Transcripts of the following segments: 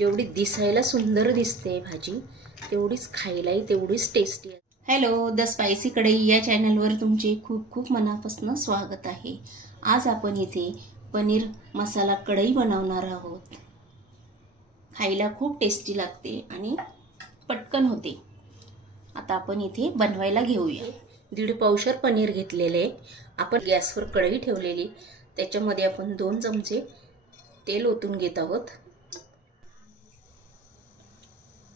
जेवढी दिसायला सुंदर दिसते भाजी तेवढीच खायलाही तेवढीच टेस्टी आहे. हॅलो द स्पायसी कढई या चॅनलवर तुमचे खूप खूप मनापासून स्वागत आहे. आज आपण इथे पनीर मसाला कढई बनवणार आहोत. खायला खूप टेस्टी लागते आणि पटकन होते. आता आपण इथे बनवायला घेऊया. दीड पावशर पनीर घेतलेले आपण गॅसवर कढई ठेवलेली. त्याच्यामध्ये आपण दोन चमचे तेल ओतून घेत आहोत.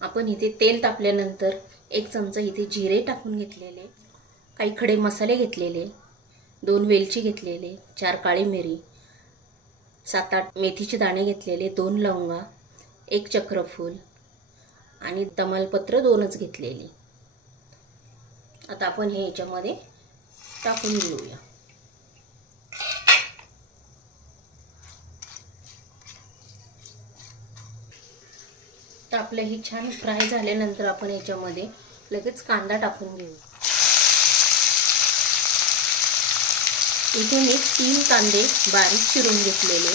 आपण इथे तेल तापल्यानंतर एक चमचा इथे जिरे टाकून घेतलेले काही खडे मसाले घेतलेले दोन वेलची घेतलेले चार काळी मिरी सात आठ मेथीचे दाणे घेतलेले दोन लवंगा एक चक्रफूल आणि तमालपत्र दोनच घेतलेली. आता आपण हे याच्यामध्ये टाकून घेऊया. तर आपलं हे छान फ्राय झाल्यानंतर आपण याच्यामध्ये लगेच कांदा टाकून घेऊ. इथे मी तीन कांदे बारीक चिरून घेतलेले.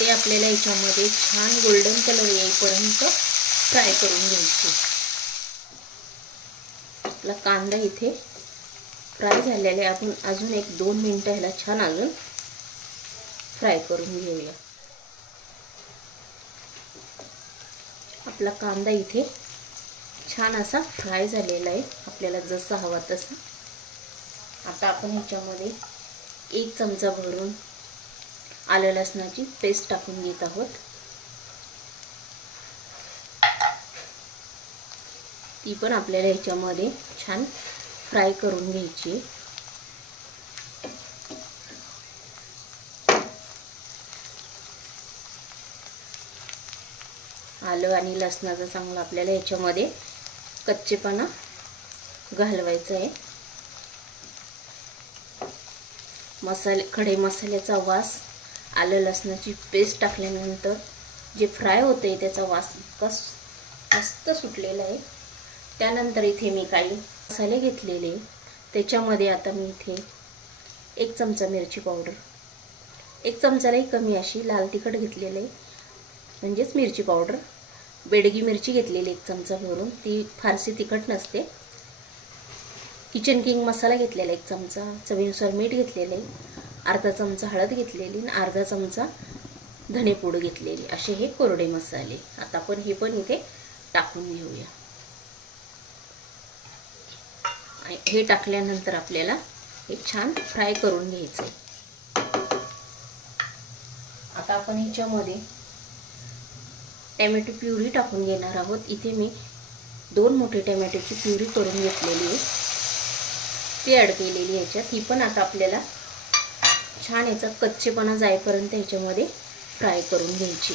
ते आपल्याला याच्यामध्ये छान गोल्डन कलर येईपर्यंत फ्राय करून घ्यायचे. आपला कांदा इथे फ्राय झालेला आहे. आपण अजून एक दोन मिनटं ह्याला छान अजून फ्राय करून घेऊया. आपला कांदा इथे छान असा फ्राय झालेला आहे. आपल्याला जसा हवा तसा. आता आपण ह्याच्यामध्ये एक चमचा भरून आलं लसणाची पेस्ट टाकून घेत आहोत. ती पण आपल्याला ह्याच्यामध्ये छान फ्राय करून घ्यायची आलं आणि लसणाचं चांगलं आपल्याला याच्यामध्ये कच्चेपणा घालवायचं आहे. मसाले खडे मसाल्याचा वास आलं लसणाची पेस्ट टाकल्यानंतर जे फ्राय होते त्याचा वास कस मस्त सुटलेला आहे. त्यानंतर इथे मी काही मसाले घेतलेले. त्याच्यामध्ये आता मी इथे एक चमचा मिरची पावडर. एक चमचालाही कमी अशी लाल तिखट घेतलेलं आहे. म्हणजेच मिरची पावडर. बेडगी मिरची घेतलेली एक चमचा भरून ती फारशी तिखट नसते. किचन किंग मसाला घेतलेला एक चमचा चवीनुसार मीठ घेतलेलं आहे अर्धा चमचा हळद घेतलेली आणि अर्धा चमचा धनेपूड घेतलेली. असे हे कोरडे मसाले. आता आपण हे पण इथे टाकून घेऊया. हे टाकल्यानंतर आपल्याला हे छान फ्राय करून घ्यायचं आहे आता आपण ह्याच्यामध्ये टॅमॅटो प्युरी टाकून घेणार आहोत. इथे मी दोन मोठे टॅमॅटोची प्युरी करून घेतलेली आहे. ती ॲड केलेली ह्याच्यात ही पण आता आपल्याला छान याचा कच्चेपणा जाईपर्यंत ह्याच्यामध्ये फ्राय करून घ्यायची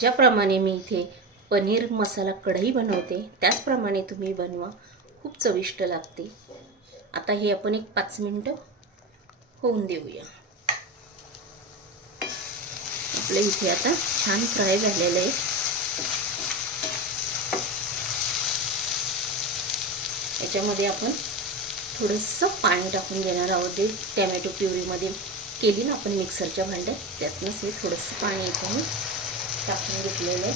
ज्याप्रमाणे मी इथे पनीर मसाला कढई बनवते त्याचप्रमाणे तुम्ही बनवा. खूप चविष्ट लागते. आता हे आपण एक पाच मिनटं होऊन देऊया. आपलं इथे आता छान फ्राय झालेलं आहे. याच्यामध्ये आपण थोडंसं पाणी टाकून घेणार आहोत. जे टॅमॅटो प्युरीमध्ये केली ना आपण मिक्सरच्या भांड्यात त्यातनंच मी थोडंसं पाणी इथून टाकून घेतलेलं आहे.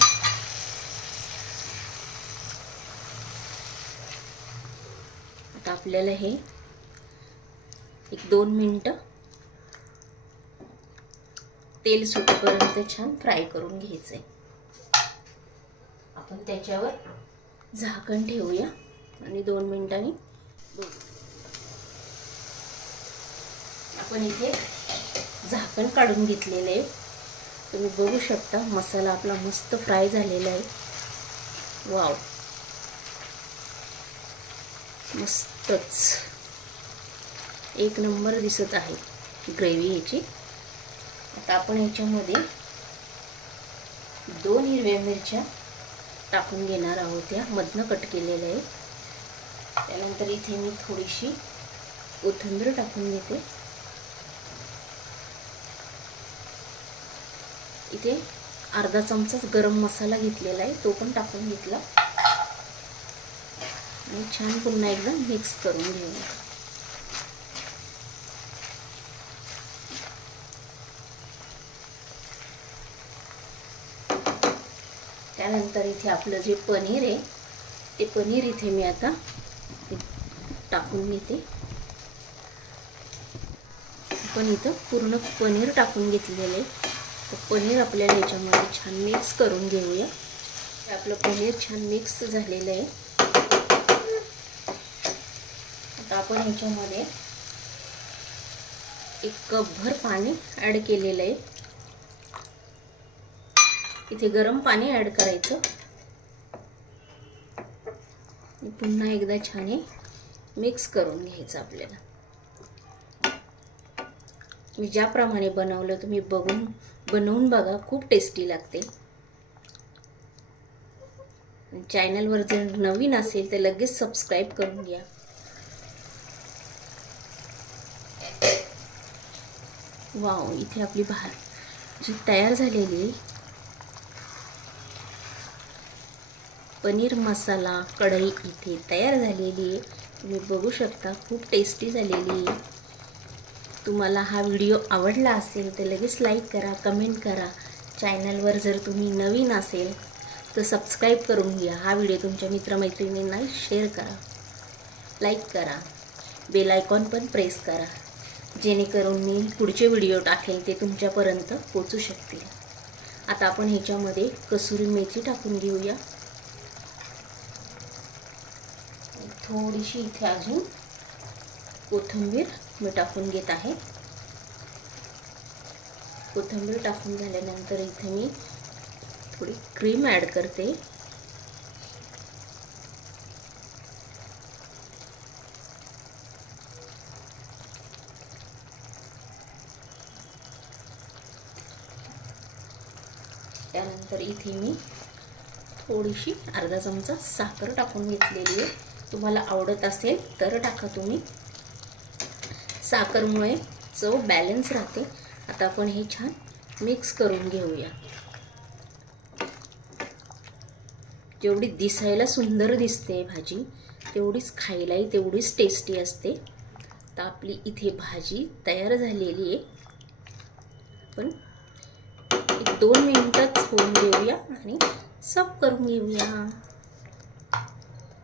आता आपल्याला हे एक दोन मिनटं तेल सुटेपर्यंत छान फ्राय करून घ्यायचं आहे आपण त्याच्यावर झाकण ठेवूया आणि दोन मिनिटांनी आपण इथे झाकण काढून घेतलेलं आहे. तुम्ही बघू शकता मसाला आपला मस्त फ्राय झालेला आहे. वाव. मस्तच. एक नंबर दिसत आहे ग्रेव्ही याची आता आपण याच्यामध्ये दोन हिरव्या मिरच्या टाकून घेणार आहोत त्या. मधनं कट केलेलं आहे. त्यानंतर इथे मी थोडीशी कोथिंबीर टाकून घेते. इथे अर्धा चमचाच गरम मसाला घेतलेला आहे. तो पण टाकून घेतला. आणि छान पुन्हा एकदा मिक्स करून घेऊया. त्यानंतर इथे आपलं जे पनीर आहे ते पनीर इथे मी आता टाकून घेते. आपण इथं पूर्ण पनीर टाकून घेतलेलं आहे. तर पनीर आपल्याला याच्यामध्ये छान मिक्स करून घेऊया. आपलं पनीर छान मिक्स झालेलं आहे. आता आपण ह्याच्यामध्ये एक कपभर पाणी ॲड केलेलं आहे. इथे गरम पाणी ॲड करायचं. पुन्हा एकदा छान मिक्स करून घ्यायचं आपल्याला. मी ज्याप्रमाणे बनवलं तुम्ही बघून बनवून बघा खूप टेस्टी लागते. चॅनलवर जर नवीन असेल तर लगेच सबस्क्राईब करून घ्या. वाव इथे आपली भाजी तयार झालेली पनीर मसाला कढई इथे तयार झालेली आहे. तुम्ही बघू शकता खूप टेस्टी झालेली आहे. तुम्हाला हा व्हिडिओ आवडला असेल तर लगेच लाईक करा कमेंट करा. चॅनलवर जर तुम्ही नवीन असेल तर सबस्क्राईब करून घ्या. हा व्हिडिओ तुमच्या मित्रमैत्रिणींना शेअर करा. लाईक करा. बेल आयकॉन पण प्रेस करा. जेणेकरून मी पुढचे व्हिडिओ टाकेल ते तुमच्यापर्यंत पोचू शकतील. आता आपण ह्याच्यामध्ये कसुरी मेथी टाकून घेऊया. थोडीशी इथे अजून कोथिंबीर मी टाकून घेत आहे. कोथिंबीर टाकून झाल्यानंतर इथे मी थोडी क्रीम ॲड करते. त्यानंतर इथे मी थोडीशी अर्धा चमचा साखर टाकून घेतलेली आहे. तुम्हाला आवडत असेल तर टाका तुम्ही. साखरमुळे चव बॅलन्स राहते. आता आपण हे छान मिक्स करून घेऊया. जेवढी दिसायला सुंदर दिसते भाजी तेवढीच खायलाही तेवढीच टेस्टी असते. तर आपली इथे भाजी तयार झालेली आहे. पण एक दोन मिनिटच होऊन घेऊया आणि सब करून घेऊया.